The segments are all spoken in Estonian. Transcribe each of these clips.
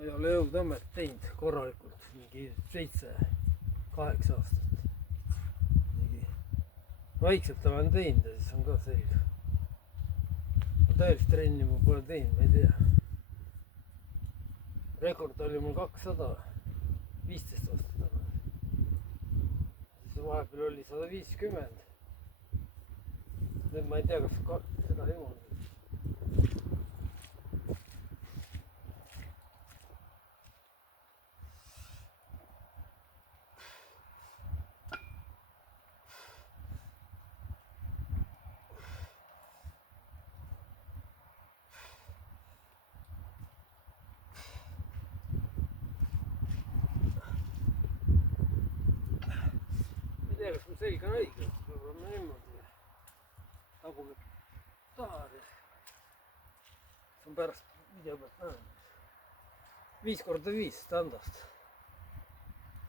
ma ei ole jõutõmmet teinud korralikult, mingi 7-8 aastat. Vaikselt olen teinud ja siis on ka selge. Tõelist trenni ma pole teinud, ma ei tea. Rekord oli mul 200, 15 aastat tagasi. Siis vahepeal oli 150. Nüüd ma ei tea, kas seda jõuan. Kas mu selg on õige, võib-olla ma niimoodi tagumik taha. See on pärast video pealt näha. 5x5 standard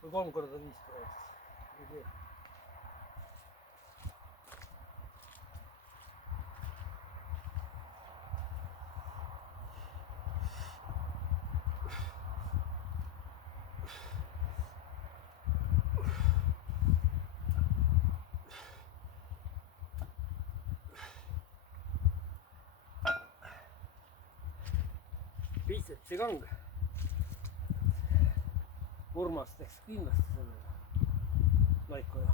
või 3x5 praegu. Ei tea. Bicepsi kang. Urmas teeks kindlasti sellega laikoja.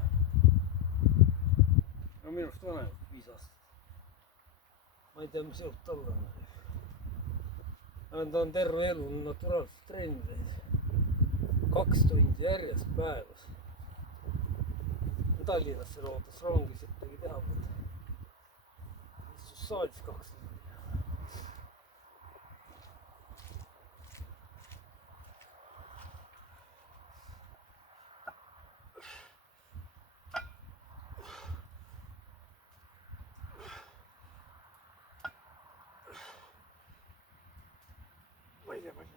No minust vanem 5 aastat. Ma ei tea, mis jõud tal on. Ta on terve elu naturaalselt treeninud. 2 tundi järjest päevas. Tallinnasse loodas rongis, et tegi teha. Istus saalis 2 tundi. Ma ei tea, palju.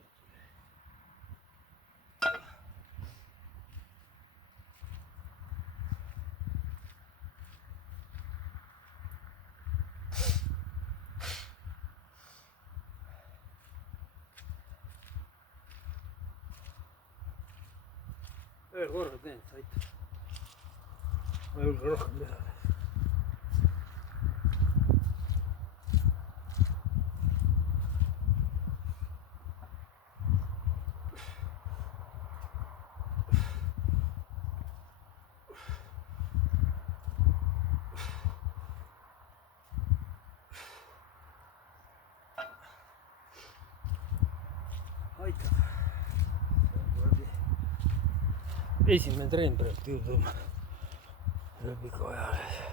Ühe korra teen, see aitab. Ma ei julge rohkem teha. Aitab. Esimene treen praegu jõutõmb üle pika aja.